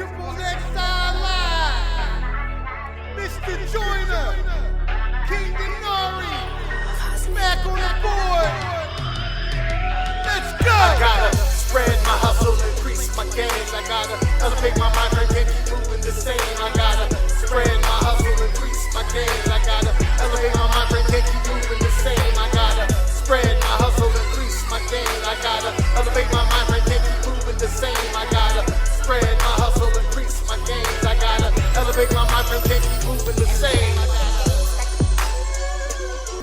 DCXXXI Live. Mr. Joyner, King Denari, Smack on the board. Let's go. I gotta spread my hustle, increase my gains. I gotta elevate my mind, I can't keep moving the same. I gotta spread my hustle, increase my gains. I gotta elevate my mind, I can't keep moving the same. I gotta spread my hustle, increase my gains. I gotta elevate my mind, I can't keep moving the same. I gotta spread my hustle, increase my gains. I gotta elevate my mind, I can't keep moving the same.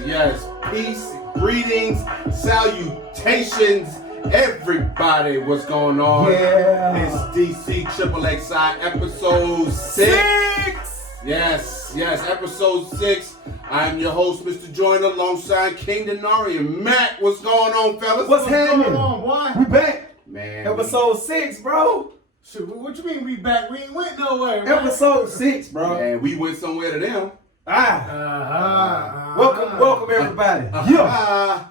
Yes, peace, greetings, salutations, everybody. What's going on? Yeah. It's DCXXXI episode 6. Yes, episode 6. I'm your host, Mr. Joyner, alongside King Denari and Matt. What's going on, fellas? What's happening? Going on, boy? We back. Man, Episode 6, bro. Shoot, what you mean we back? We ain't went nowhere, man. Episode 6, bro. man, we went somewhere to them. Welcome everybody. Yeah.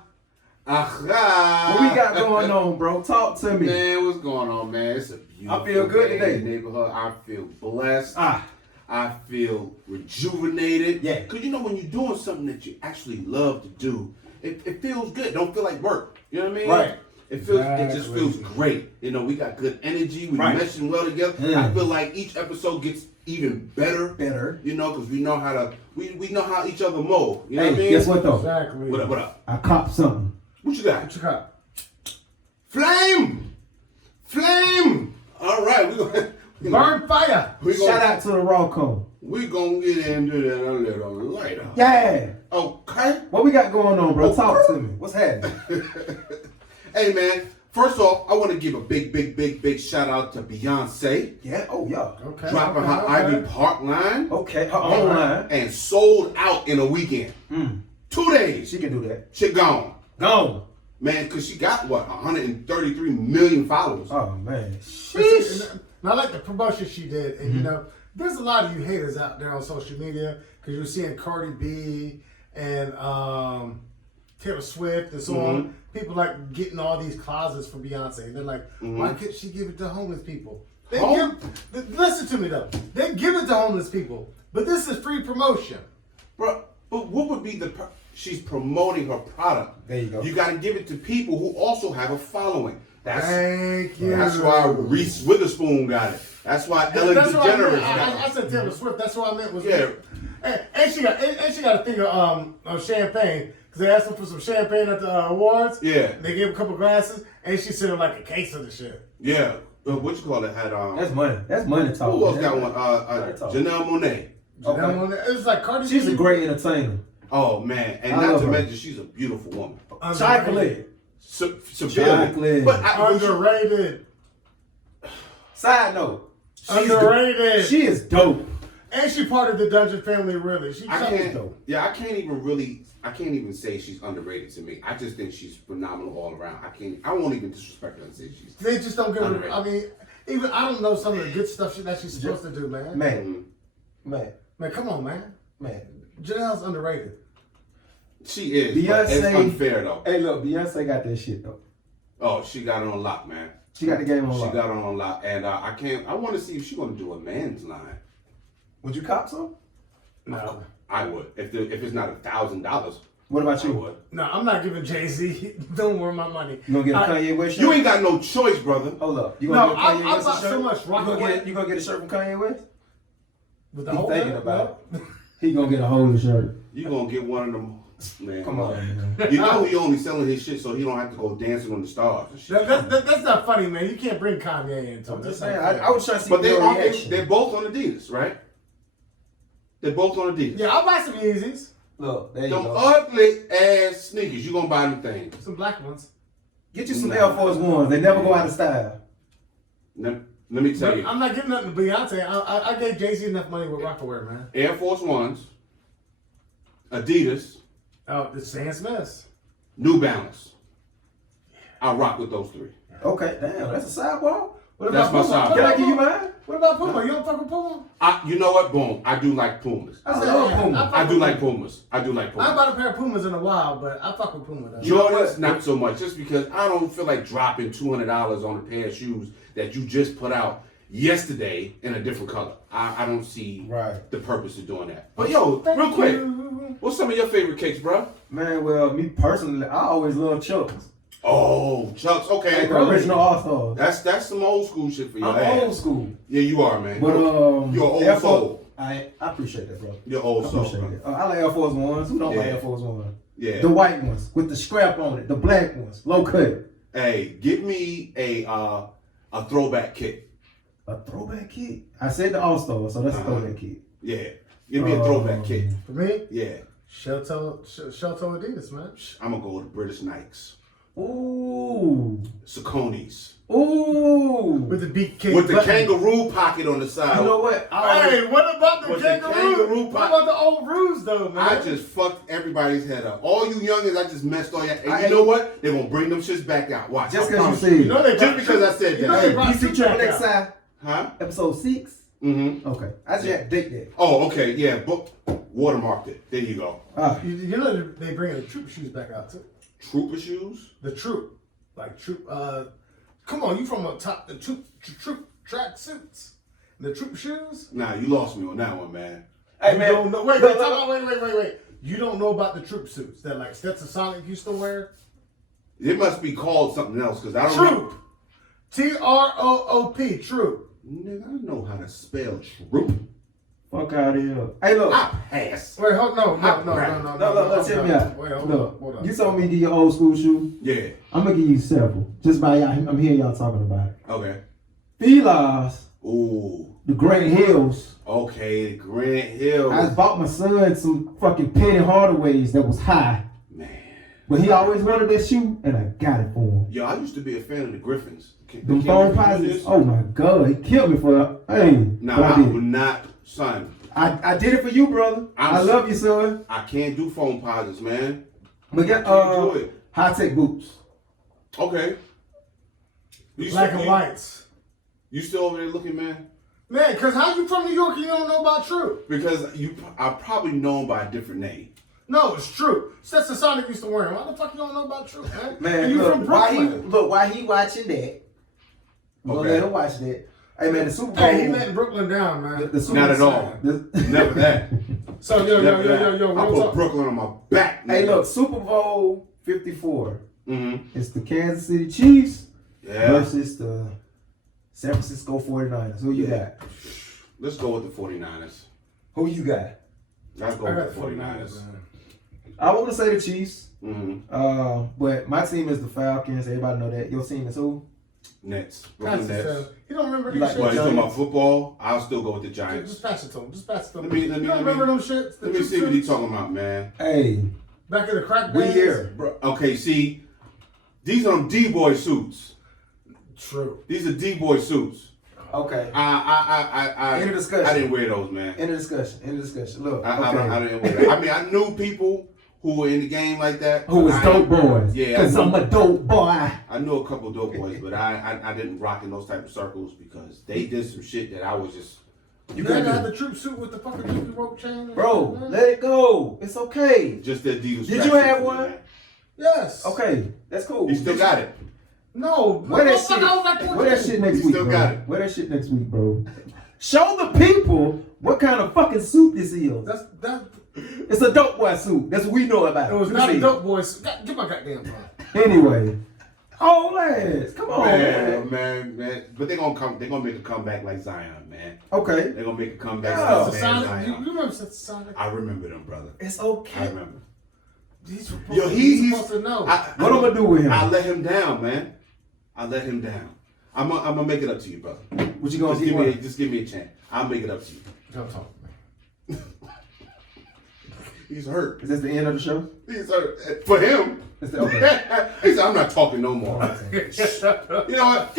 Aha. What we got going on, bro? Talk to me. Man, what's going on, man? It's a beautiful I feel good day today. in the neighborhood. I feel blessed. Ah. I feel rejuvenated. Yeah. Because you know when you're doing something that you actually love to do, it feels good. Don't feel like work. You know what I mean? Right. It just feels great. You know, we got good energy. We Right. meshing well together. Yeah. I feel like each episode gets even better. You know, because we know how to we know how each other mold. You know what I mean? Guess what though? Exactly. What up? I copped something. What you got? What you got? Flame. All right, Burn fire. Shout out to the Raw Cone. We gonna get into that a little later. Yeah. Okay. What we got going on, bro? Talk to me. What's happening? Hey man, first off, I want to give a big shout out to Beyonce. Yeah. Oh, yeah. Okay. Dropping her okay. Ivy Park line Okay. Her own line. and sold out in a weekend. 2 days. She can do that. She gone. Gone. Man, cause she got what, 133 million followers. Oh, man. And I like the promotion she did, and you know, there's a lot of you haters out there on social media because you're seeing Cardi B and Taylor Swift and so on. People like getting all these closets for Beyonce, and they're like, why can't she give it to homeless people? Listen to me though, they give it to homeless people, but this is free promotion. Bro, but what would be she's promoting her product. There you go. You got to give it to people who also have a following. Thank you. That's why Reese Witherspoon got it. That's why Ellen That's what I DeGeneres meant. got I it. said Taylor Swift. That's what I meant. Was Yeah. And she got a thing of champagne because they asked her for some champagne at the awards. Yeah. They gave her a couple glasses and she sent her like a case of the shit. Yeah. What you call it? Had That's money. That's money talk. who else got man. one? talk. Janelle Monáe. Okay. It was like Cardi. She's B. a great entertainer. Oh man, and I not love to her. mention she's a beautiful woman. Chocolate. Severely. Chocolate. But Underrated. Side note. Underrated. She is dope. And she part of the Dungeon family. Really, she I is can't. dope. Yeah, I can't even say she's underrated to me. I just think she's phenomenal all around. I won't even disrespect her and say she's. They just don't give her. Underrated. I mean, even I don't know some of the good stuff that she's supposed to do, man. Man, Come on, man. man. Janelle's underrated. She is. But it's unfair though. Hey, look, Beyonce got that shit though. Oh, she got it on lock, man. She got the game on lock. She got it on lock, and I want to see if she's gonna do a man's line. Would you cop some? No. I would if it's not $1,000. What about I you? would. No, I'm not giving Jay-Z. Don't worry my money. You gonna get a Kanye West shirt? You ain't got no choice, brother. Hold up. You No, gonna I get a Kanye West bought shirt? so much rock You gonna get a shirt from Kanye West? With the He whole thinking thing? about it. He gonna get a whole shirt. You gonna get one of them, man. Come on, man. You know he only selling his shit so he don't have to go dancing on the stars and shit. That's not funny, man. You can't bring Kanye into it. I'm just That's saying. not fair. I was trying to see But your reaction. they're both on Adidas, right? They're both on Adidas. Yeah, I'll buy some Yeezys. Look, there you Them go. ugly ass sneakers, you gonna buy them things. Some black ones. Get you some Air Force Ones. They never go out of style. Let me tell But you. I'm not giving nothing to Beyonce. I gave Jay-Z enough money with Rockaware, man. Air Force Ones, Adidas, Oh, it's Stan Smiths. New Balance. I rock with those three. Okay, damn, that's a sideball. What That's my Puma? side. Can I give you mine? What about Puma? You don't fuck with Puma? You know what? Boom. I do like Pumas. I love Puma. I do like Pumas. I do like I ain't Pumas. bought a pair of Pumas in a while, but I fuck with Puma though. Jordans, not so much. Just because I don't feel like dropping $200 on a pair of shoes that you just put out yesterday in a different color. I don't see Right. the purpose of doing that. But yo, real quick, what's some of your favorite cakes, bro? Man, well, me personally, I always love Chuck's. Oh, Chuck's. Okay, Like the original All-Stars. that's some old school shit for you. I'm old school. Yeah, you are, man. But you're old Air Force- soul. I appreciate that, bro. You're old I soul. appreciate Bro. it. I like Air Force Ones. Who don't like Yeah. Air Force Ones? Yeah. The white ones with the scrap on it. The black ones, low cut. Hey, give me a throwback kit. A throwback kit. I said the All-Star, so that's a throwback kit. Yeah, give me a throwback kit. For me, Yeah, Shell-toe Adidas, man. I'm gonna go with the British Nikes, Ooh. Sauconys, Ooh. With the beak cake. with the button. kangaroo pocket on the side. You know what? Hey, what about the With the kangaroo? kangaroo What pop- about the old ruse, though, man? I just fucked everybody's head up. All you youngins, I just messed all your. And I you know what? They're gonna bring them shits back out. Watch. Just I because promise you said You know they Just because I said you know that. they Hey, brought DC two back out. XXXI, Huh? episode 6. Mm-hmm. Okay. I just had to date that. Oh, okay. Yeah, but watermarked it. There you go. Ah. You know they bringing the troop shoes back out too. Trooper shoes. The troop, like troop. Come on, you from up top? The troop track suits, the troop shoes. Nah, you lost me on that one, man. Hey, You man. don't know, wait, look, wait, look, wait. You don't know about the troop suits that like Stetson Sonic used to wear? It must be called something else because I don't know. Troop. TROOP. Troop. Nigga, I know how to spell troop. Fuck out of here. Hey, look. I pass. Wait, hold no. Look, check me out. Wait, hold Look, up. you told me to give you old school shoe. Yeah. I'm gonna give you several. Just by y'all, I'm hearing y'all talking about it. Okay. Filas, Ooh. the Grant Hills. Okay. Grant Hill. I just bought my son some fucking Penny Hardaways that was high. Man. But he always wanted that shoe, and I got it for him. Yo, I used to be a fan of the Griffins. Them phone posits, oh my god, he killed me for it. Hey, Nah, but I I did. would not, son. I did it for you, brother. I love you, son. I can't do phone posits, man. But get Can't do it. high tech boots. Okay. You Black still- and whites. You still over there looking, man? Man, because how you from New York and you don't know about Troop? Because I probably known by a different name. No, it's Troop. Stetson Sonic used to wear them. Why the fuck you don't know about Troop, man? Man, and you look, from Brooklyn. while he watching that, we're gonna Okay. let him watch that. Hey man, the Super Bowl. Hey, he letting Brooklyn down, man. the Super Not at all. the- Never that. So, yo, Never that. I real put talk. Brooklyn on my back. Hey, nigga. look, Super Bowl 54. Mm-hmm. It's the Kansas City Chiefs Yeah. versus the San Francisco 49ers. Who you got? Let's go with the 49ers. Who you got? Let's go I with got the 49ers, 49ers. man. I want to say the Chiefs. Mm-hmm. But my team is the Falcons. Everybody know that. Your team is who? Nets. Brooklyn Pass it to Nets. him. He don't remember You these like shit. Well, you talking about Giants. football? I'll still go with the Giants. Just pass it to him. Just pass it to him. Let me- you don't remember them shits? The Let me troop see what he's suits? talking about, man. Hey, Back in the crack we days? here. Bro, okay, see, these are them D-boy suits. True. These are D-boy suits. Okay. I End of discussion. I didn't wear those, man. End of discussion. Look, I didn't wear that. I mean, I knew people who were in the game like that. who was I- dope boys? Yeah, Cause I'm a dope boy. I knew a couple dope boys, but I didn't rock in those type of circles because they did some shit that I was just. You couldn't never had do. the troop suit with the fucking Dookie rope chain? and Bro, shit, man? let it go. It's okay. Just that Adidas. Did you have one? Yes. Okay, that's cool. You still got it. No. Wear that motherfucker, shit. I was like 14. Wear that shit next You week, still bro. got it. Wear that shit next week, bro. Show the people what kind of fucking suit this is. That. It's a dope boy suit. That's what we know about. It was You not see. a dope boy suit. God, get my goddamn phone. Anyway, hold ass. Come on, Man. But they're gonna make a comeback like Zion, man. Okay, They're gonna make a comeback Yeah. like Sonic, Zion. you remember Sonic? I remember them, brother. it's I okay. remember. He's Yo, he's supposed to know. What I'm gonna do with him? I let him down, man. I let him down. I'm gonna make it up to you, brother. What you gonna Just do? just give me a chance. I'll make it up to you. Don't talk to me. He's hurt. Is this the end of the show? He's hurt. For him. It's the, okay. He said, I'm not talking no more. You know what?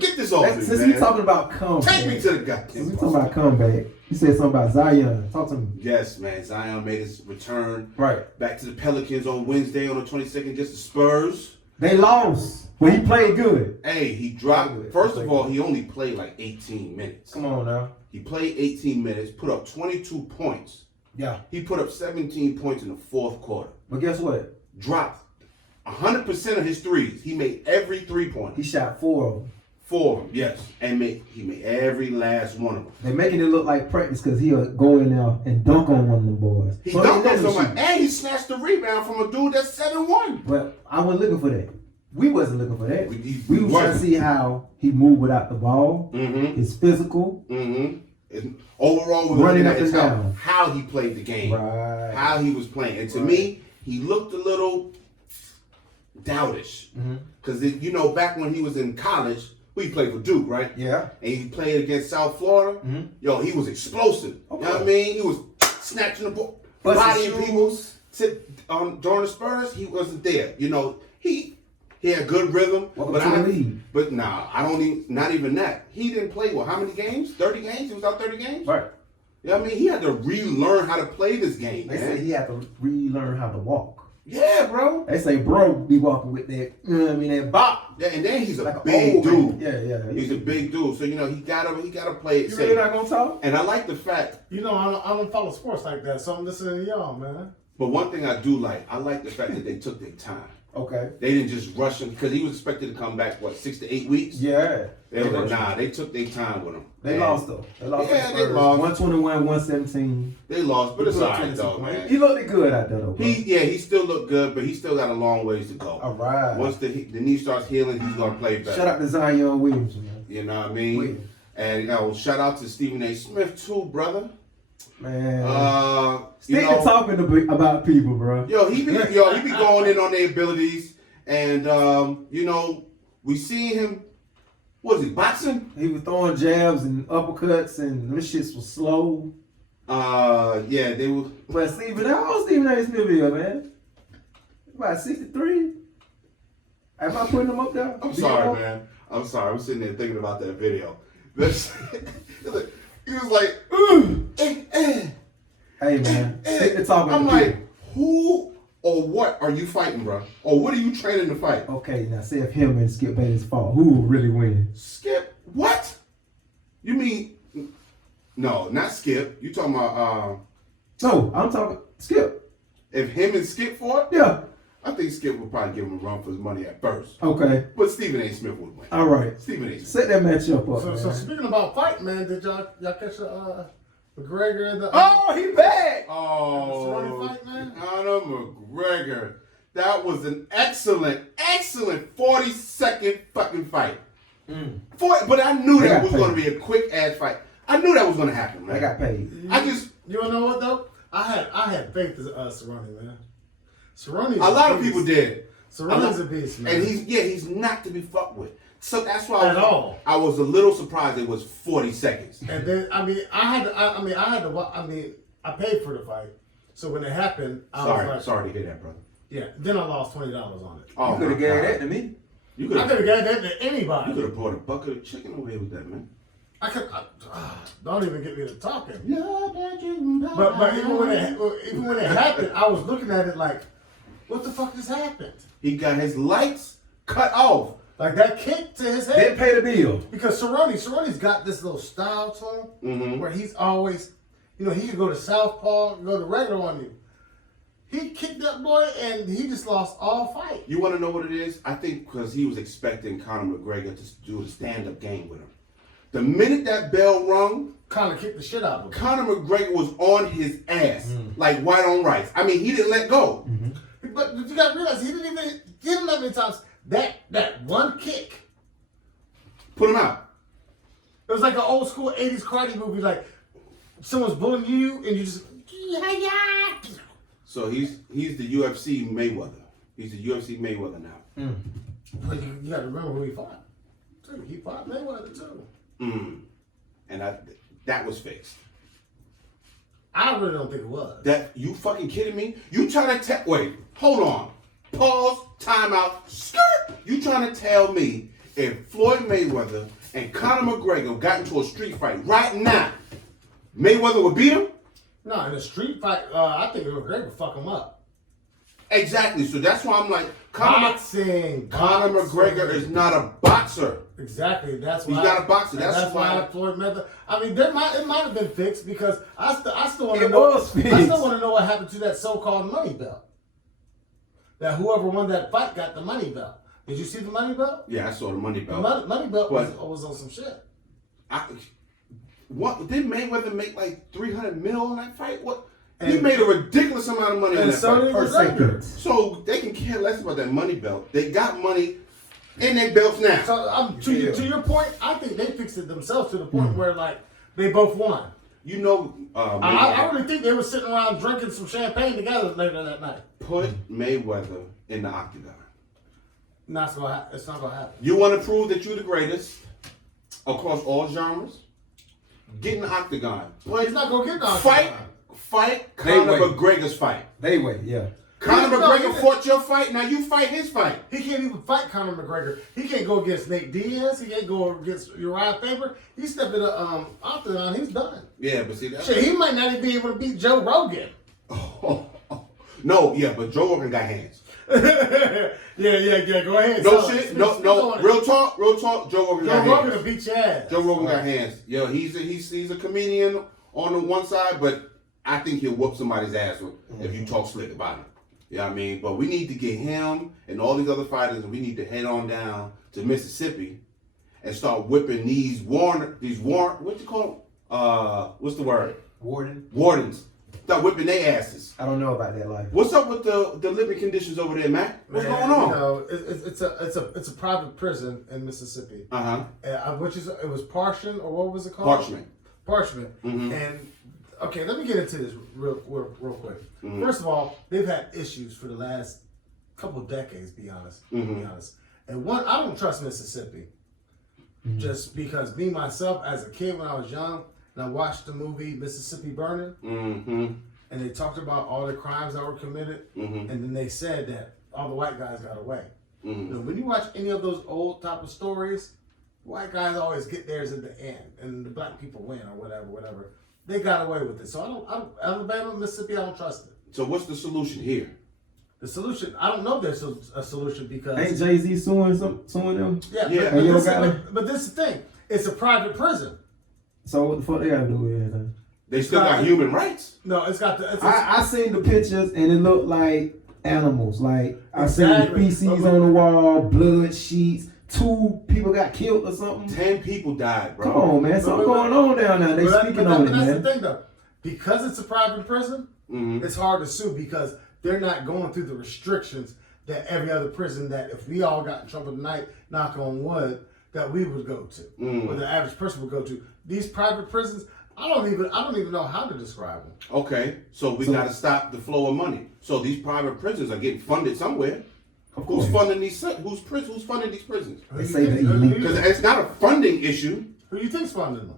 Get this off me, Since man. we talking about comeback, Take me to the since goddamn we talking about comeback, you said something about Zion. Talk to me. Yes, man. Zion made his return Right. back to the Pelicans on Wednesday on the 22nd, just the Spurs. They lost, but he played good. Hey, he dropped. First of all, he only played like 18 minutes. Come on now. He played 18 minutes, put up 22 points. Yeah. He put up 17 points in the fourth quarter. But guess what? Dropped 100% of his threes. He made every 3-pointer. He shot 4 of them. 4 of them, yes. And he made every last one of them. They're making it look like practice because he'll go in there and dunk on one of them boys. He dunked on somebody, and he snatched the rebound from a dude that's 7-1. But I wasn't looking for that. We wasn't looking for that. We We was trying to see how he moved without the ball, his physical. Overall, we were Running looking at up and down. how he played the game, Right. how he was playing. And to me, he looked a little doubtish. Because, back when he was in college, he played for Duke, right? Yeah. And he played against South Florida. Yo, he was explosive. Okay. You know what I mean? He was snatching the ball, Busting bodying people. shoes. During the Spurs, he wasn't there. He had good rhythm. Welcome to the league. But nah, not even that. He didn't play, how many games? 30 games? He was out 30 games? Right. You know what I mean? He had to relearn how to play this game, They man. say he had to relearn how to walk. Yeah, bro. They say bro be walking with that, that bop. Yeah, and then he's a Like a big old dude. man. Yeah. He's a big dude. So, he gotta play it You safe. really not gonna talk? And I like the fact, I don't follow sports like that, so I'm listening to y'all, man. but one thing I do like, I like the fact that they took their time. Okay. They didn't just rush him, because he was expected to come back, 6 to 8 weeks? Yeah. They were like, nah, they took their time with him. They And lost though. They lost. Yeah, they lost. 121, 117. They lost, but it's He all put up right, 26 though, points. man. He looked good out there though, bro. He still looked good, but he still got a long ways to go. All right. Once the knee starts healing, he's gonna play better. Shout out to Zion Williams, man. You know what I mean? Williams. And shout out to Stephen A. Smith too, brother. Man. Stick to talking about people, bro. He be going in on their abilities, and we see him. What is he, boxing? He was throwing jabs and uppercuts, and them shits was slow. Yeah, they were. But how old Stephen A. Smith is, man? About 63? Am I putting him up there? I'm sorry, man. I'm sorry. I'm sitting there thinking about that video. He was like, Hey, man. Stick to talking I'm to like, people. who or what are you fighting, bro? Or what are you training to fight? Okay, now say if him and Skip Bayless fought, who would really win? Skip? What? You mean? No, not Skip. You talking about No, I'm talking Skip. if him and Skip fought? Yeah. I think Skip would probably give him a run for his money at first. Okay. But Stephen A. Smith would win. All right. Stephen A. Smith. Set that matchup up, So, man. so speaking about fight, man, did y'all catch McGregor and the Oh, he back! Oh, Cerrone fight, man? Conor McGregor. That was an excellent 40-second fucking fight. But I knew They that got was going to paid. be a quick ass fight. I knew that was going to happen, man. I got paid. You wanna know what though? I had faith in Cerrone, man. Cerrone. A lot of people did. Cerrone's a beast, man. And he's not to be fucked with. So that's why At all. I was a little surprised it was 40 seconds. And then I paid for the fight. So when it happened, I was like, Sorry to hear that, brother. yeah. Then I lost $20 on it. Oh, You could have my gave God. that to me. You I could could have have gave that to anybody. brought a bucket of chicken over here with that, man. Don't even get me to talking. Love that chicken pie. But even when it happened, I was looking at it like, what the fuck just happened? He got his lights cut off. Like that kick to his Didn't head. pay the bill. Because Cerrone's got this little style to him where he's always, he can go to southpaw, go to regular on you. He kicked that boy and he just lost all fight. You want to know what it is? I think because he was expecting Conor McGregor to do a stand-up game with him. The minute that bell rung, Conor kicked the shit out of him. Conor McGregor was on his ass like white on rice. I mean, he didn't let go. But you gotta realize he didn't let many times that one kick. Put him out. It was like an old school 80s karate movie, like someone's bullying you and you just So he's the UFC Mayweather. He's the UFC Mayweather now. But you gotta remember who he fought. Too. He fought Mayweather too. And that was fixed. I really don't think it was. That you fucking kidding me? You trying to tell? Wait, hold on. Pause. Time out. Skirt. You trying to tell me if Floyd Mayweather and Conor McGregor got into a street fight right now, Mayweather would beat him? No, in a street fight, I think McGregor would fuck him up. Exactly. So that's why I'm like, Conor McGregor is not a boxer. Exactly. That's why He's not a boxer. That's why Floyd Mayweather. I mean, it might have been fixed because I still want to It know. was fixed. I still want to know what happened to that so-called money belt. That whoever won that fight got the money belt. Did you see the money belt? Yeah, I saw the money The belt. money belt But- was on some shit. What did Mayweather make like 300 mil on that fight? What? He And- made a ridiculous amount of money on And that so fight. did Per the Lakers. second. So they can care less about that money belt. They got money in their belts now. So to your point, I think they fixed it themselves to the point where like they both won. You know, I really think they were sitting around drinking some champagne together later that night. put Mayweather in the octagon. It's not gonna happen. You want to prove that you're the greatest across all genres? Get in the octagon. He's not gonna get down. Fight Conor wait. McGregor's fight. They wait, yeah. Conor No, McGregor he- fought your fight. Now you fight his fight. He can't even fight Conor McGregor. He can't go against Nate Diaz. He can't go against Uriah Faber. He stepped in the octagon. He's done. Yeah, but see that. Shit, he might not even be able to beat Joe Rogan. No, yeah, but Joe Rogan got hands. yeah. Go ahead. No So, shit. speak No. on it. Real talk. Joe Rogan Joe got Rogan hands. will beat your ass. Joe Rogan got hands. Yo, he's a comedian on the one side, but I think he'll whoop somebody's ass if you talk slick about him. You know what I mean? But we need to get him and all these other fighters, and we need to head on down to Mississippi and start whipping these what you call them? What's the word? Wardens. Start whipping their asses. I don't know about that life. What's up with the living conditions over there, Matt? What's Man, going on? You know, it's a private prison in Mississippi. Which is it was Parchment or what was it called? Parchment. Mm-hmm. And okay, let me get into this real quick. Mm-hmm. First of all, they've had issues for the last couple of decades. Be honest. And one, I don't trust Mississippi, just because me myself as a kid when I was young, and I watched the movie Mississippi Burning, and they talked about all the crimes that were committed, and then they said that all the white guys got away. You know, when you watch any of those old type of stories, white guys always get theirs at the end, and the black people win or whatever. They got away with it. So I don't Alabama, Mississippi, I don't trust it. So what's the solution here? The solution, I don't know if there's a solution because Ain't Jay-Z suing them? yeah. Yeah. But this is the thing. It's a private prison. So what the fuck they gotta do with anything? They still got human rights. No, it's got the. I seen the pictures and it looked like animals. Like I seen Exactly. feces on the wall, blood sheets. 2 people got killed or something. 10 people died, bro. Come on, man. Something going on down there. They speaking on it, That's man. the thing, though. Because it's a private prison, it's hard to sue because they're not going through the restrictions that every other prison that if we all got in trouble tonight, knock on wood, that we would go to, or the average person would go to. These private prisons, I don't even know how to describe them. Okay, so we got to stop the flow of money. So these private prisons are getting funded somewhere. Who's funding these? Who's funding these prisons? They say the elite. Because it's not a funding issue. Who you think's funding them?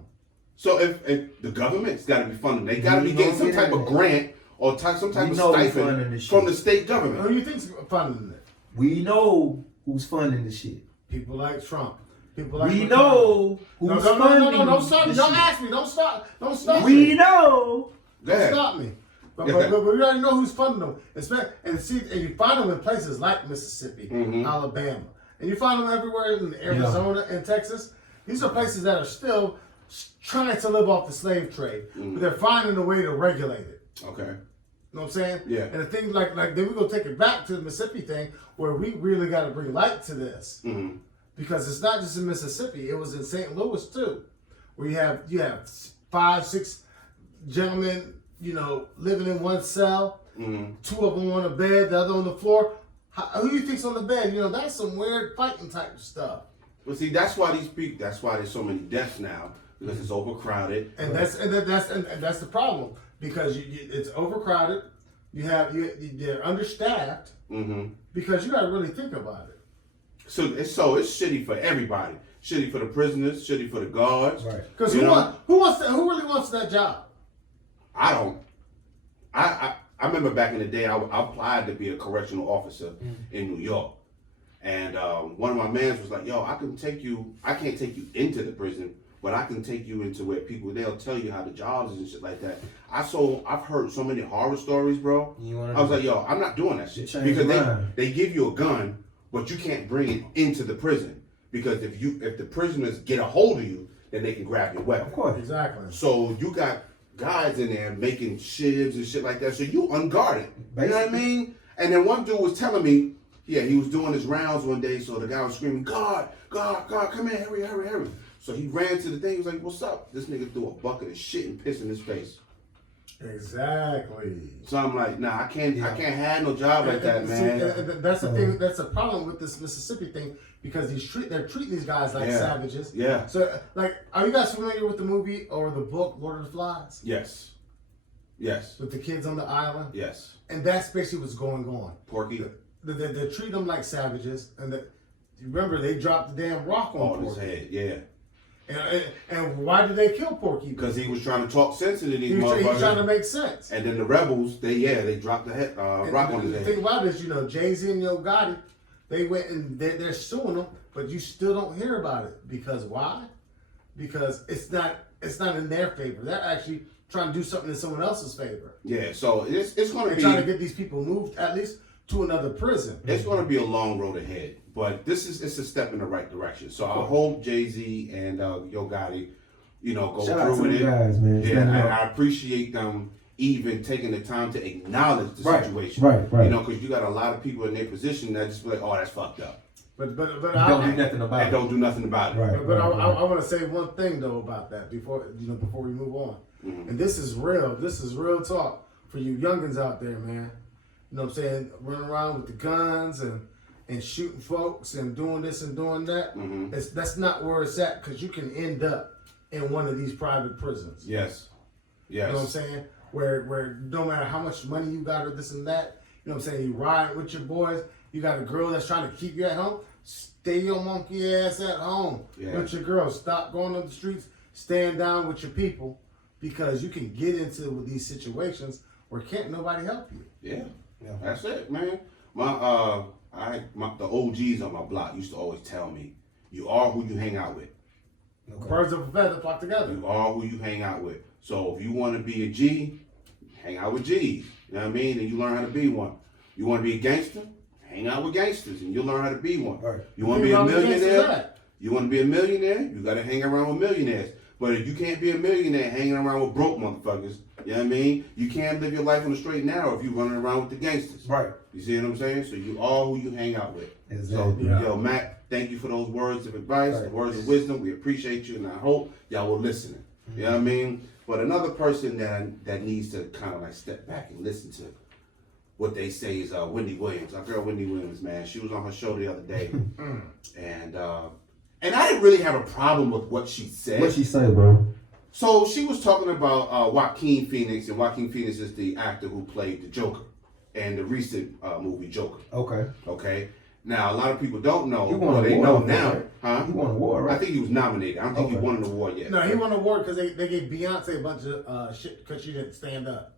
So if the government's got to be funding, they got to be getting some type of grant or some type of stipend from the state Who government. you think's funding it? We know who's funding the shit. People like Trump. People like We McConnell. know who's No, funding don't stop me. the Don't shit. ask me. Don't stop We me. know. Go Don't ahead. stop me. But, Yeah. but we already know who's funding them. And you find them in places like Mississippi, Alabama, and you find them everywhere in Arizona and Texas. These are places that are still trying to live off the slave trade, but they're finding a way to regulate it. Okay. You know what I'm saying? Yeah. And the thing like then we're gonna take it back to the Mississippi thing where we really got to bring light to this because it's not just in Mississippi. It was in St. Louis too, where you have 5, 6 gentlemen, living in one cell. 2 of them on a bed, the other on the floor. Who you think's on the bed? That's some weird fighting type stuff. Well, see, that's why there's so many deaths now because it's overcrowded. And that's the problem because it's overcrowded. They're understaffed because you got to really think about it. So it's shitty for everybody. Shitty for the prisoners. Shitty for the guards. Right. Because who really wants that job? I don't. I remember back in the day, I applied to be a correctional officer in New York. And one of my mans was like, yo, I can't take you into the prison, but I can take you into where they'll tell you how the jobs is and shit like that. I've heard so many horror stories, bro. I was like, yo, I'm not doing that shit. Because they give you a gun, but you can't bring it into the prison. Because if the prisoners get a hold of you, then they can grab your weapon. Of course. Exactly. So you got guys in there making shivs and shit like that. So you unguarded. You know what I mean? And then one dude was telling me he was doing his rounds one day, so the guy was screaming, God, come in, hurry. So he ran to the thing, he was like, what's up? This nigga threw a bucket of shit and piss in his face. Exactly. So I'm like, nah, I can't have no job like that, man. See, that's the thing. That's a problem with this Mississippi thing because they're treating these guys like savages. Yeah. So, like, are you guys familiar with the movie or the book Lord of the Flies? Yes. With the kids on the island. Yes. And that's basically what's going on. Porky. They treat them like savages, and remember they dropped the damn rock on his head. Yeah. And why did they kill Porky? Because he was trying to talk sense into these motherfuckers. He was trying to make sense. And then the rebels, they dropped the head, rock on his head. The thing about it is, Jay-Z and Yo Gotti, they went and they're suing them, but you still don't hear about it. Because why? Because it's not in their favor. They're actually trying to do something in someone else's favor. Yeah, so it's going to be... trying to get these people moved at least to another prison. It's going to be a long road ahead, but it's a step in the right direction. So I hope Jay-Z and Yo Gotti, go Shout through with it. Guys, man. Yeah, I appreciate them even taking the time to acknowledge the situation. Right. Because you got a lot of people in their position that just be like, oh, that's fucked up. But don't do nothing about it. Don't do nothing about it. Right. But I want to say one thing though about that before we move on. Mm-hmm. And this is real. This is real talk for you youngins out there, man. You know what I'm saying? Running around with the guns and shooting folks and doing this and doing that. Mm-hmm. That's not where it's at because you can end up in one of these private prisons. Yes. You know what I'm saying? Where no matter how much money you got or this and that, you know what I'm saying? You ride with your boys. You got a girl that's trying to keep you at home. Stay your monkey ass at home with your girl. Stop going on the streets. Stand down with your people because you can get into these situations where can't nobody help you. Yeah. That's it, man. The OGs on my block used to always tell me, you are who you hang out with. Okay. Birds of a feather flock together. You are who you hang out with. So if you want to be a G, hang out with G's. You know what I mean? And you learn how to be one. You want to be a gangster? Hang out with gangsters and you'll learn how to be one. Right. You want to be a millionaire? You want to be a millionaire? You got to hang around with millionaires. But if you can't be a millionaire hanging around with broke motherfuckers, you know what I mean? You can't live your life on the straight and narrow if you're running around with the gangsters. Right. You see what I'm saying? So you are who you hang out with. Exactly. So, yo, Matt, thank you for those words of advice, the words of wisdom. We appreciate you, and I hope y'all were listening. Mm-hmm. You know what I mean? But another person that needs to kind of like step back and listen to what they say is Wendy Williams. Our girl Wendy Williams, man. She was on her show the other day. And I didn't really have a problem with what she said. What she say, bro? So she was talking about Joaquin Phoenix, and Joaquin Phoenix is the actor who played the Joker in the recent movie Joker. Okay. Now, a lot of people don't know. Well, they know now. Right? Huh? He won an award, right? I think he was nominated. I don't think he won an award yet. No, he won an award because they gave Beyonce a bunch of shit because she didn't stand up.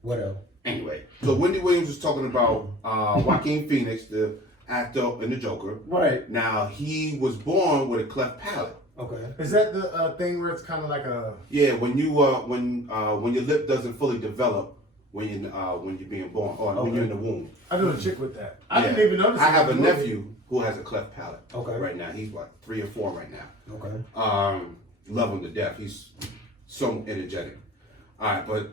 What else? Anyway, so Wendy Williams was talking about Joaquin Phoenix, the actor in the Joker. Right. Now, he was born with a cleft palate. Okay. Is that the thing where it's kind of like a... Yeah, when your lip doesn't fully develop when you're being born or when you're in the womb. I know a chick with that. I didn't even notice. I have a nephew who has a cleft palate. Okay. Right now, he's what 3 or 4 right now. Okay. Love him to death. He's so energetic. All right, but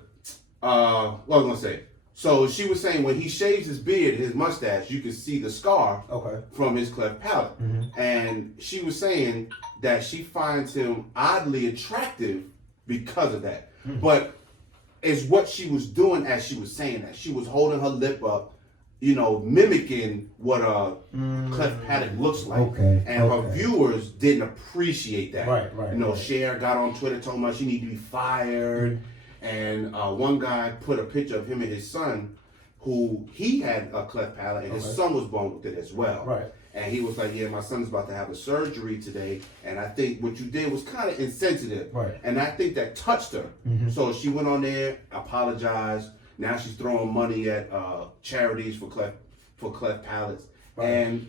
what was I gonna say? So she was saying when he shaves his beard, his mustache, you can see the scar from his cleft palate. Mm-hmm. And she was saying that she finds him oddly attractive because of that. Mm-hmm. But it's what she was doing as she was saying that. She was holding her lip up, mimicking what a cleft palate looks like. Okay. And her viewers didn't appreciate that. Right. Cher got on Twitter talking about she need to be fired. Mm-hmm. And one guy put a picture of him and his son, who he had a cleft palate, and his son was born with it as well. Right. And he was like, yeah, my son's about to have a surgery today, and I think what you did was kind of insensitive. Right. And I think that touched her. Mm-hmm. So she went on there, apologized. Now she's throwing money at charities for cleft palates. Right. And,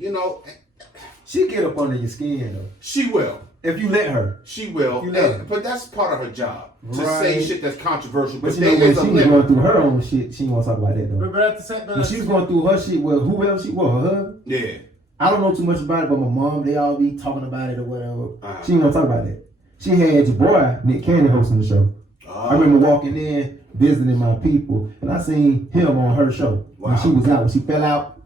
she get up under your skin, though. She will. If you let her. She will. But that's part of her job. To say shit that's controversial. But when she was going through her own shit, she didn't want to talk about that, though. But at the same time, when she was going through her shit, well, who else she was? Her husband? Yeah. I don't know too much about it, but my mom, they all be talking about it or whatever. She didn't want to talk about that. She had your boy, Nick Cannon, hosting the show. I remember walking in, visiting my people, and I seen him on her show. Wow. When she was out, when she fell out,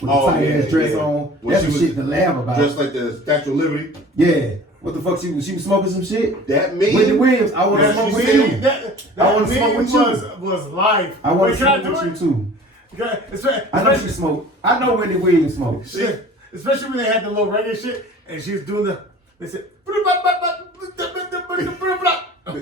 with the tight ass dress on. When That's she the was shit to laugh about. Dressed like the Statue of Liberty. Yeah. What the fuck? She was smoking some shit. That me. Wendy Williams. I want to smoke with you. I want to smoke with you. Was life. I want to Can smoke with you too. Okay, I know she smoked. I know Wendy Williams smoked. Especially when they had the little reggae shit, and she was doing the. They said.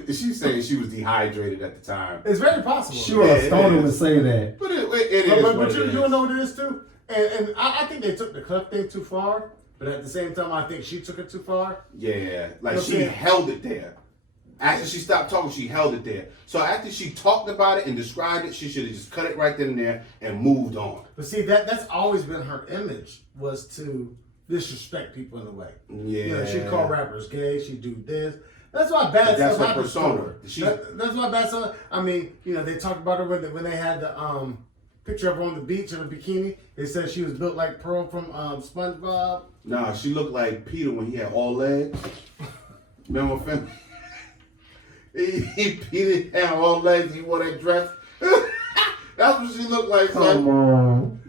She's saying she was dehydrated at the time. It's very possible. Sure, a stoner would say that. But it is. But you know what it is too? And I think they took the clip thing too far. But at the same time, I think she took it too far. Yeah, like she held it there. After she stopped talking, she held it there. So after she talked about it and described it, she should have just cut it right then and there and moved on. But see, that's always been her image, was to disrespect people in a way. Yeah. You know, she call rappers gay, she do this. That's why bad That's stuff her happens to persona. her. That's why bad stuff. I mean, you know, they talked about her when they had the picture of her on the beach in a bikini. They said she was built like Pearl from SpongeBob. Nah, she looked like Peter when he had all legs. Remember him? Peter had all legs. He wore that dress. That's what she looked like. Come on.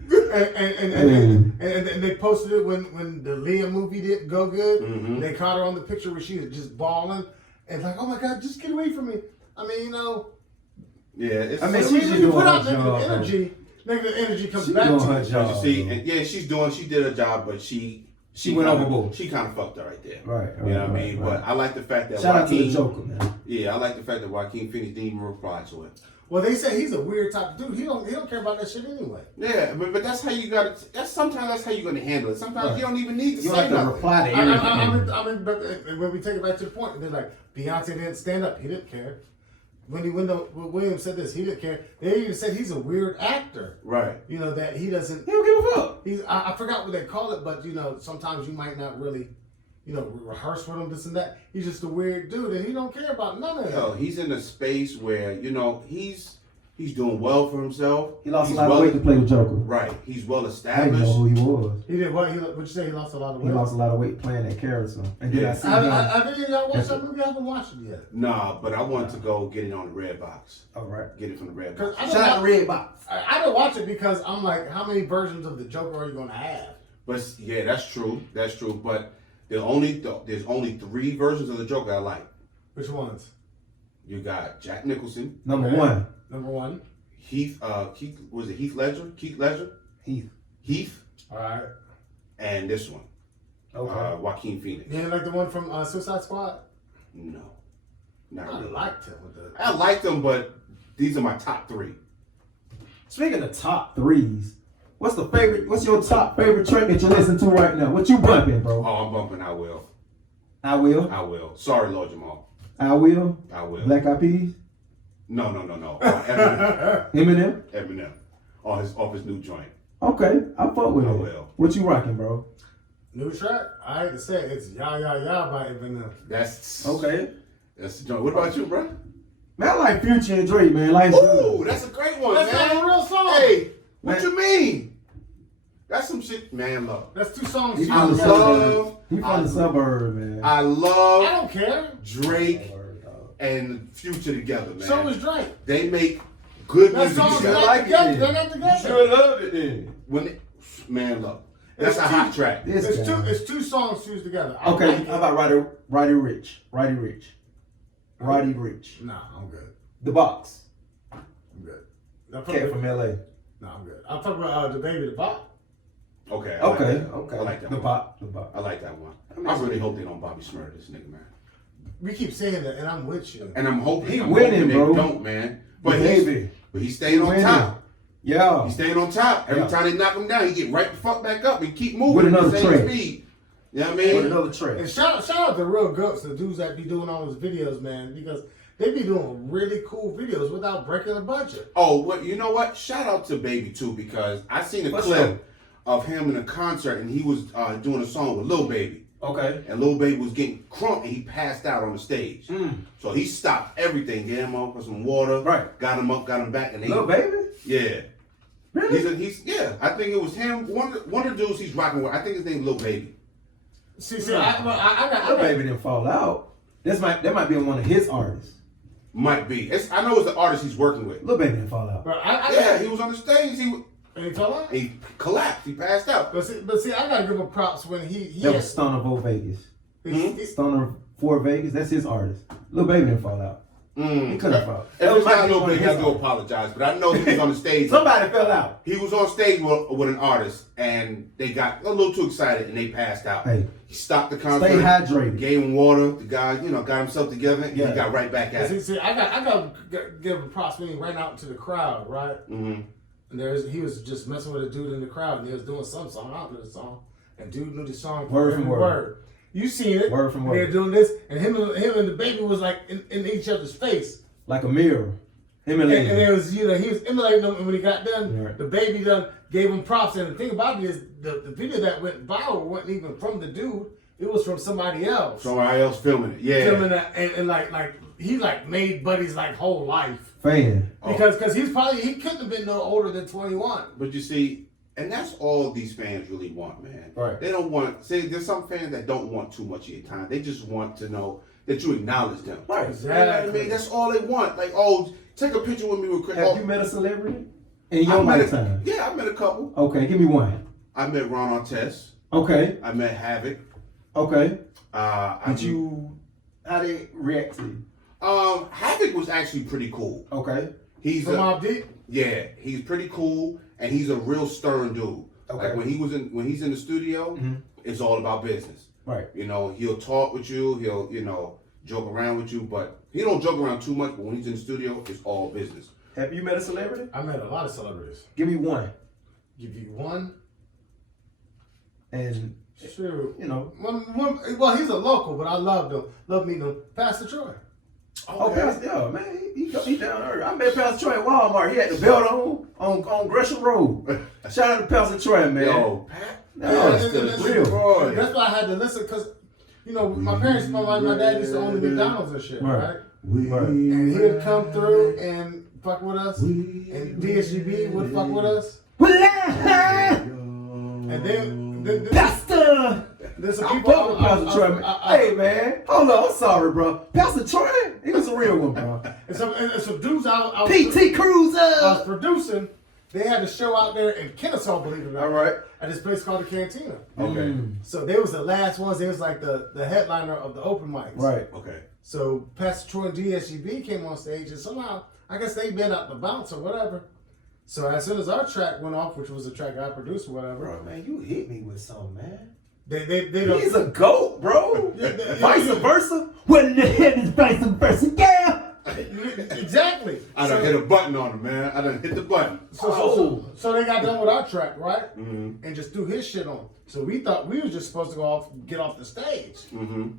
And they posted it when the Leah movie didn't go good. Mm-hmm. They caught her on the picture where she was just bawling and like, oh my God, just get away from me. I mean, you know. Yeah, it's I mean, So she's when doing you put her out job. negative energy comes She back doing to her you. job. she did her job, but she went kinda, overboard. She kind of fucked her right there. Right. You know what I mean? Right. But I like the fact that Shout out to Joaquin, the Joker, man. Yeah, I like the fact that Joaquin Phoenix didn't even reply to it. Well, they say he's a weird type of dude. He don't care about that shit anyway. Yeah, but that's how you got to. Sometimes that's how you're gonna handle it. Sometimes you don't even need to You say like to nothing. reply to everything. I mean, but when we take it back to the point, they're like, Beyonce didn't stand up. He didn't care. When Williams said this, he didn't care. They even said he's a weird actor. Right. You know, that he doesn't. He don't give a fuck. I forgot what they call it, but you know, sometimes you might not really, you know, rehearse with him, this and that. He's just a weird dude, and he don't care about none of that. Yo, he's in a space where, you know, he's doing well for himself. He lost He's a lot of weight to play the Joker. Right. He's well I didn't established. know who he was. He did what? What'd you say? He lost a lot of weight. He lost a lot of weight playing that character. And then I see him. I didn't y'all watch that movie. I haven't watched it yet. Nah, but I want to go get it on the red box. All right. Get it from the red box. I Shout out to Red Box. I don't watch it because I'm like, how many versions of the Joker are you gonna have? But yeah, that's true. That's true. But there's only 3 versions of the Joker I like. Which ones? You got Jack Nicholson, Number one. Number one. Heath was it Heath Ledger? Heath. All right. And this one. Okay. Joaquin Phoenix. You didn't like the one from Suicide Squad? No. Not I really. liked him with the. I liked them, but these are my top 3. Speaking of top threes, what's your top favorite track that you listen to right now? What you bumping, bro? Oh, I'm bumping I Will. I Will. I Will. Sorry, Lord Jamal. I Will. I Will. Black Eyed Peas. No. Eminem. Eminem. Off his new joint. Okay, I fuck with I it. will. What you rocking, bro? New track? I hate to say it, it's Ya Ya Ya by Eminem. That's Okay. That's the joint. What about you, bro? Man, I like Future and Drake, man. Life's Ooh, good. that's a great one, That's man. not a real song. Hey, what Man. you mean? That's some shit, man. Look, That's 2 songs. He you from the know. love- suburbs. He from the suburbs, man. I love I don't care. Drake and Future together, man. So is Drake. They make good That music song's together. not like it together. then. They're not together. Sure love it then. Man, look, that's It's a hot track. This It's guy. it's 2 songs fused together. I Okay, like it. how about Roddy Rich? Roddy Rich. Nah, I'm good. The Box. I'm good. Cat from LA. Nah, I'm good. I'm talking about the Baby the Bop. Okay. I like Okay, that. okay. I like that The one. Bop. The Bop. I like that one. I really hope they don't Bobby Smurder this nigga, man. We keep saying that, and I'm with you. And I'm hoping He I'm winning, hoping bro. they don't, man. But Baby. he's staying on winning. top. Yeah. He's staying on top. Every Yeah. time they knock him down, he get right the fuck back up and keep moving With at the another same track. speed. You know what I mean? With another track. And shout out to Real Goats, the dudes that be doing all those videos, man, because they be doing really cool videos without breaking the budget. Oh, well, you know what? Shout out to Baby too, because I seen a What's clip up? of him in a concert and he was doing a song with Lil Baby. Okay. And Lil Baby was getting crunk and he passed out on the stage. Mm. So he stopped everything, get him up with some water, Right. got him up, got him back, and he, Little Baby? yeah. Really? He's I think it was him. One of the dudes he's rocking with. I think his name Lil Baby. See, I got Little Baby didn't fall out. That might be one of his artists. Might be. I know it's the artist he's working with. Little Baby didn't fall out. Bro, I Yeah, he was on the stage. And he fell out? He collapsed. He passed out. But see, I gotta give him props when he That was Stunner for Vegas. Stunner for Vegas. That's his artist. Lil Baby didn't fall out. He couldn't have fallen. If it's not Lil Baby, I do apologize. But I know he was on the stage. Somebody fell out. He was on stage with an artist, and they got a little too excited, and they passed out. Hey, he stopped the concert. stay hydrated. Gave him water. The guy, got himself together, and he got right back at it. See, I got to give him props when he ran out into the crowd, right? Mm-hmm. And he was just messing with a dude in the crowd, and he was doing some song. I don't know the song. And dude knew the song word from word. You seen it? Word from word. They're doing this, and him and the baby was like in each other's face. Like a mirror. And it was, he was emulating them, and when he got done, the baby gave him props. And the thing about it is, the video that went viral wasn't even from the dude; it was from somebody else. Somebody else filming it, yeah. Filming that, and like he made Buddy's whole life. Fan. Because he couldn't have been no older than 21. But you see, and that's all these fans really want, man. Right. They don't want. There's some fans that don't want too much of your time. They just want to know that you acknowledge them. Right. Exactly. You know what I mean? That's all they want. Like, take a picture with me real quick. Have you met a celebrity in your lifetime? Yeah, I met a couple. Okay, give me one. I met Ron Artest. Okay. I met Havoc. Okay. How they react to you? Havoc was actually pretty cool. Okay. He's from Mobb Deep? Yeah, he's pretty cool, and he's a real stern dude. Okay. Like when he's in the studio, it's all about business. Right. He'll talk with you, he'll, joke around with you, but he don't joke around too much, but when he's in the studio, it's all business. Have you met a celebrity? I met a lot of celebrities. Give me one. Give you one? And, sure. One, well, he's a local, but I loved him. Love meeting him. Pastor Troy. Pastor, man, he down there. I met Pastor Troy at Walmart. He had the belt on Gresham Road. Shout out to Pastor Troy, man. Yo, Pat. That's why I had to listen, because, my parents, my dad used to own the McDonald's and shit, right? And he would come through and fuck with us, and DSGB would fuck with us. And then Pastor! There's some I'm people. fucking Pastor Troy. Hey, man. Hold on. I'm sorry, bro. Pastor Troy, he was a real one, bro. And some dudes I PT Cruiser! I was producing. They had a show out there in Kennesaw, believe it or not. All right. At this place called the Cantina. Okay. So they was the last ones. They was like the headliner of the open mics. Right. Okay. So Pastor Troy and DSGB came on stage, and somehow, I guess they been out the bounce or whatever. So as soon as our track went off, which was a track I produced or whatever. Bro, man, you hit me with something, man. They He's a goat, bro. Vice versa. What in the hell is vice versa? Yeah. Exactly. I done hit a button on him, man. I done hit the button. So they got done with our track, right? Mm-hmm. And just threw his shit on. So we thought we was just supposed to get off the stage. Mm-hmm.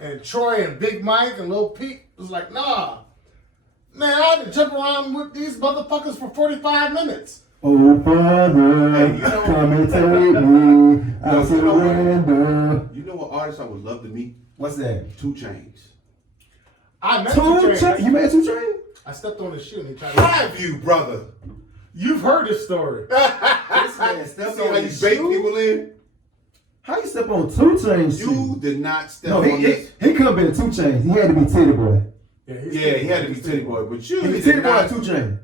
And Troy and Big Mike and Lil Pete was like, nah. Man, I had to jump around with these motherfuckers for 45 minutes. Oh, Father, come and take me. I surrender. You know what artist I would love to meet? What's that? 2 Chainz. I met 2 Chainz. You met 2 Chainz? I stepped on his shoe and he tried to... Have you, brother? You've heard this story. This man stepped See on how you his bait shoe? people in? How you step on 2 Chainz? You did not step No, on this. he couldn't have been 2 Chainz. He had to be Titty Boy. Yeah, he had to be Titty Boy, but you He did Titty Boy not. or 2 Chainz?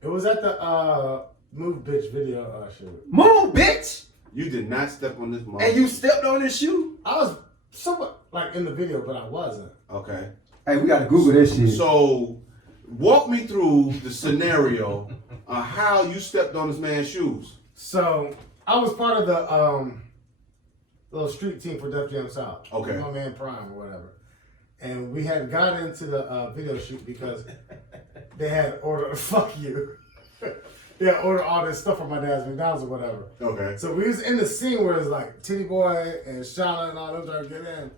It was at the Move Bitch video shoot. Move, bitch! You did not step on this mom. And you stepped on his shoe? I was somewhat in the video, but I wasn't. Okay. Hey, we gotta Google this shit. So, walk me through the scenario on how you stepped on this man's shoes. So, I was part of the little street team for Def Jam South. Okay. My man Prime or whatever. And we had got into the video shoot because they had ordered, fuck you. They had ordered all this stuff from my dad's McDonald's or whatever. Okay. So we was in the scene where it's like Titty Boy and Shauna and all them trying to get in.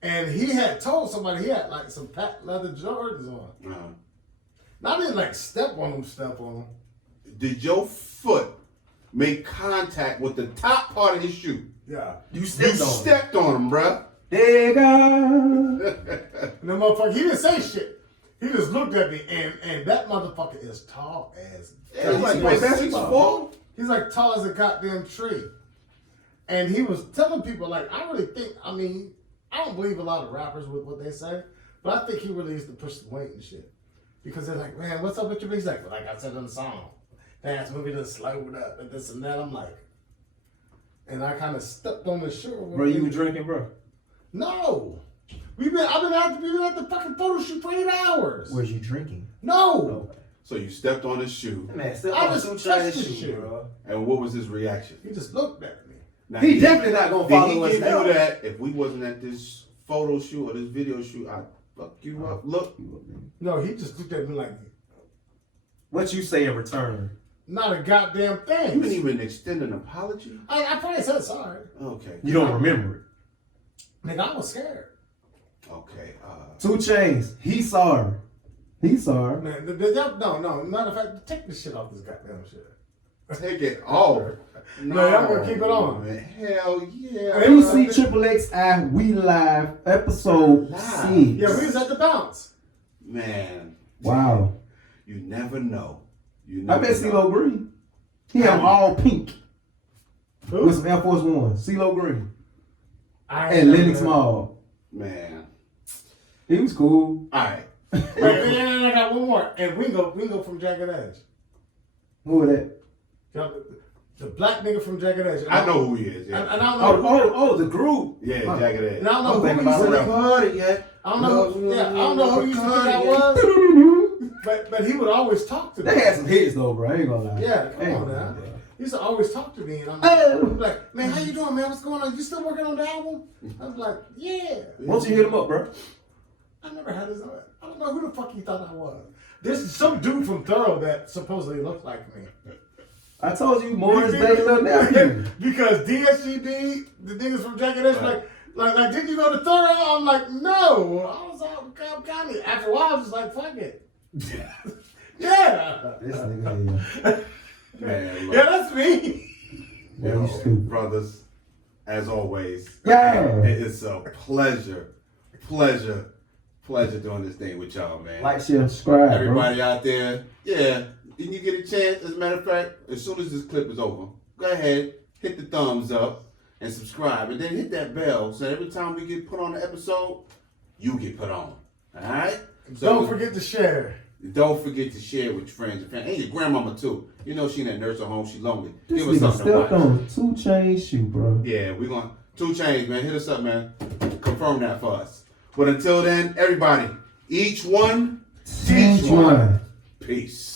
And he had told somebody he had some patent leather Jordans on. Uh-huh. Now I didn't step on them. Did your foot make contact with the top part of his shoe? Yeah. You stepped on him, bruh. There you go. And the motherfucker, he didn't say shit. He just looked at me, and that motherfucker is tall as... Yeah, he's like 6'4". He's like tall as a goddamn tree. And he was telling people, I really think, I don't believe a lot of rappers with what they say, but I think he really used to push the weight and shit. Because they're like, man, what's up with your... He's like I said in the song. Dance movie done slowed up and this and that. I'm like, and I kind of stepped on the shoe. Bro, you were drinking, bro? No. We've been at the fucking photo shoot for 8 hours. Was you drinking? No. So you stepped on his shoe. Man, still I on just 2 touched Chainz his shoe. bro. And what was his reaction? He just looked at me. Now, He definitely not gonna did follow he us give now. you that if we wasn't at this photo shoot or this video shoot, I'd fuck you up. Look. No, he just looked at me like, What you say in return? not a goddamn thing. You didn't even extend an apology? I probably said sorry. Okay. You don't remember it. Nigga, I was scared. Okay. 2 Chainz, he's sorry. He's sorry. Man, no. Matter of fact, take this shit off this goddamn shit. Take it off. No, y'all gonna keep it on. Man. Hell yeah. DCXXXI, we live, episode Live. 6. Yeah, we was at the bounce. Man. Wow. You never know. You I never bet know. CeeLo Green. He had all pink Who? with some Air Force One. CeeLo Green I and ain't Lennox never- Mall. Man. He was cool. Alright. Wait, I got one more. And Wingo from Jagged Edge. Who was that? The black nigga from Jagged Edge. I know who he is. And Yeah. I don't know. Oh, the group. Yeah, Huh. Jagged Edge. And I don't know I'm who thinking you about said. it. Heard it yet. I don't know who you think that was. But he would always talk to me. They had some hits though, bro. I ain't gonna lie. Yeah, come Ain't on gonna now. lie. He used to always talk to me, and I'm like, man, how you doing, man? What's going on? You still working on the album? I was like, yeah. Why don't you hit him up, bro? I never had his. I don't know who the fuck he thought I was. There's some dude from Thorough that supposedly looked like me. I told you, Morris baby little nephew. Because DSGD, the niggas from Jagged Edge, like, didn't you go to Thorough? I'm like, no. I was out in Cobb County. After a while, I was just like, fuck it. Yeah. This nigga Man, look. Yeah, that's me. here. You stupid. Brothers, as always, Yeah. it is a pleasure doing this thing with y'all, man. Like, share, subscribe, bro. Everybody out there, yeah, didn't you get a chance? As a matter of fact, as soon as this clip is over, go ahead, hit the thumbs up and subscribe, and then hit that bell so every time we get put on an episode, you get put on. All right? So Don't forget to share. Don't forget to share with your friends and family, and your grandmama too. You know she in that nursing home, she lonely. This Give us nigga something to stepped watch. on 2 Chainz shoe, bro. Yeah, we're going 2 Chainz, man. Hit us up, man. Confirm that for us. But until then, everybody, each one, Teach one. peace.